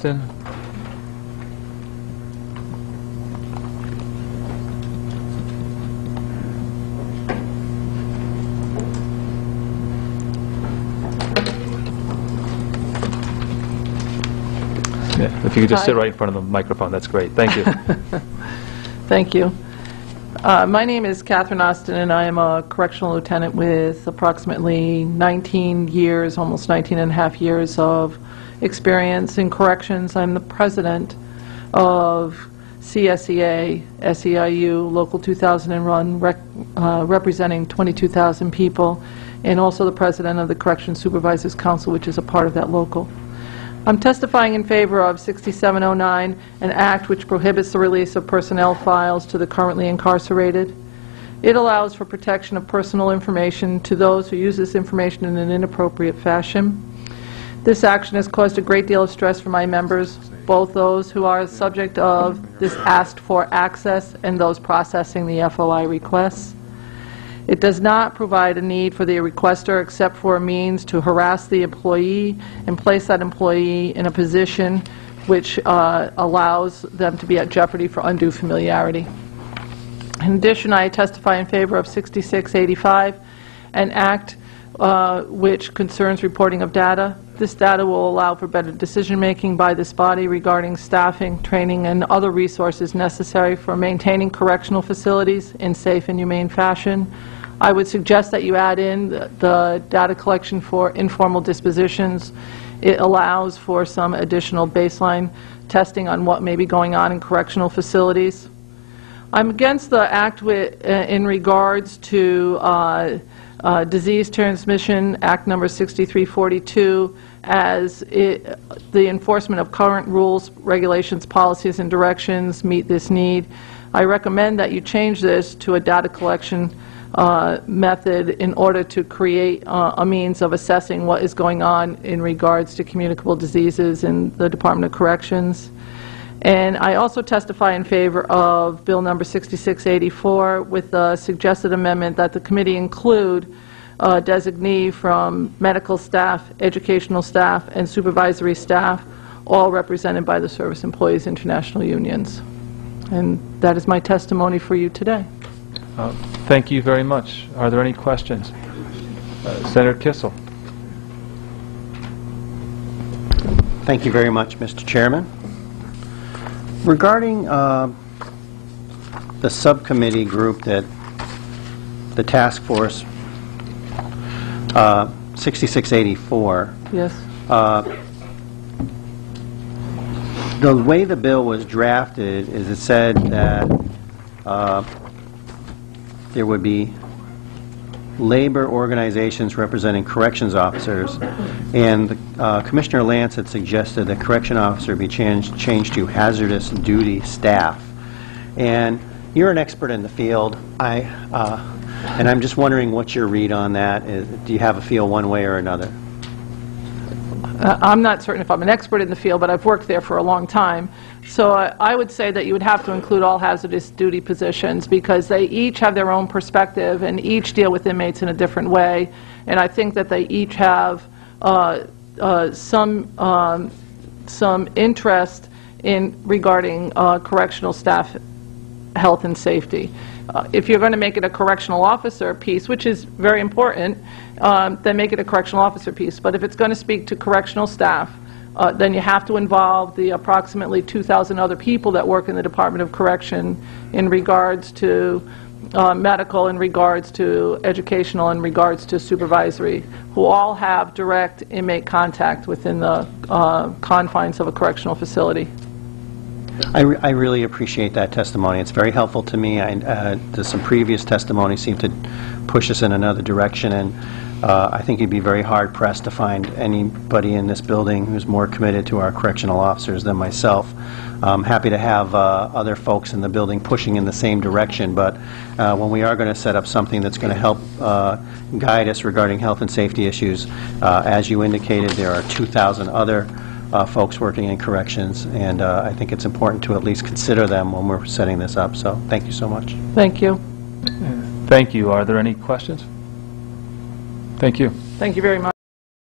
Austin. Yeah, if you could just sit right in front of the microphone, that's great. Thank you. Thank you. My name is Catherine Austin, and I am a correctional lieutenant with approximately 19 years, almost 19 and a half years of experience in corrections. I'm the president of CSEA, SEIU, Local 2001, representing 22,000 people, and also the president of the Corrections Supervisors Council, which is a part of that local. I'm testifying in favor of 6709, an act which prohibits the release of personnel files to the currently incarcerated. It allows for protection of personal information to those who use this information in an inappropriate fashion. This action has caused a great deal of stress for my members, both those who are subject of this asked for access and those processing the FOI requests. It does not provide a need for the requester except for a means to harass the employee and place that employee in a position which allows them to be at jeopardy for undue familiarity. In addition, I testify in favor of 6685, an act which concerns reporting of data. This data will allow for better decision-making by this body regarding staffing, training, and other resources necessary for maintaining correctional facilities in safe and humane fashion. I would suggest that you add in the data collection for informal dispositions. It allows for some additional baseline testing on what may be going on in correctional facilities. I'm against the act in regards to disease transmission, Act number 6342, as the enforcement of current rules, regulations, policies, and directions meet this need. I recommend that you change this to a data collection method in order to create a means of assessing what is going on in regards to communicable diseases in the Department of Corrections. And I also testify in favor of Bill number 6684 with the suggested amendment that the committee include a designee from medical staff, educational staff, and supervisory staff, all represented by the Service Employees International Unions. And that is my testimony for you today. Thank you very much. Are there any questions? Senator Kissel. Thank you very much, Mr. Chairman. Regarding the subcommittee group that the task force 6684. Yes. The way the bill was drafted is it said that there would be labor organizations representing corrections officers, and Commissioner Lance had suggested that correction officer be changed to hazardous duty staff. And you're an expert in the field, and I'm just wondering what your read on that is. Do you have a feel one way or another? I'm not certain if I'm an expert in the field, but I've worked there for a long time. So I would say that you would have to include all hazardous duty positions because they each have their own perspective and each deal with inmates in a different way. And I think that they each have some interest in regarding correctional staff health and safety. If you're going to make it a correctional officer piece, which is very important, then make it a correctional officer piece. But if it's going to speak to correctional staff, then you have to involve the approximately 2,000 other people that work in the Department of Correction in regards to medical, in regards to educational, in regards to supervisory, who all have direct inmate contact within the confines of a correctional facility. I really appreciate that testimony. It's very helpful to me. Some previous testimony seemed to push us in another direction, and I think you'd be very hard-pressed to find anybody in this building who's more committed to our correctional officers than myself. I'm happy to have other folks in the building pushing in the same direction, but when we are going to set up something that's going to help guide us regarding health and safety issues, as you indicated, there are 2,000 other folks working in corrections, and I think it's important to at least consider them when we're setting this up. So thank you so much. Thank you. Thank you. Are there any questions? Thank you. Thank you very much.